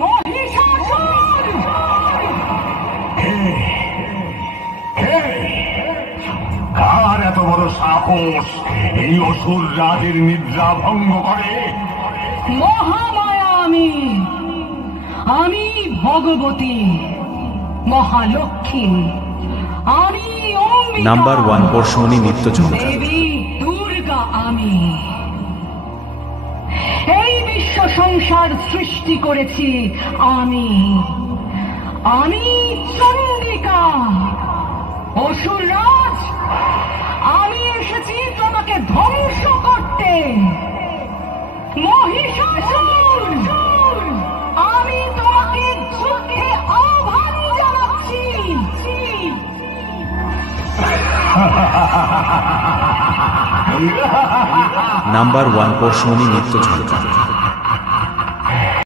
মহিষাসুর! কার এত বড় সাহস এই অসুর রাজের নিদ্রা ভঙ্গ করে? মহামায়া আমি ভগবতী মহালক্ষ্মী, আমি অম্বিকা। নাম্বার 1 পরশুমণি নিত্যচন্দ্র। দেবী দুর্গা আমি। এই বিশ্ব সংসার সৃষ্টি করেছি আমি চন্ডিকা। অসুররাজ, আমি এসেছি তোমাকে ধ্বংস করতে। মহিষাসুর, আমি তোমাকে যুদ্ধে আহ্বান জানাচ্ছি। নাম্বার 1 পরশুমণি নিত্যচন্দ্র।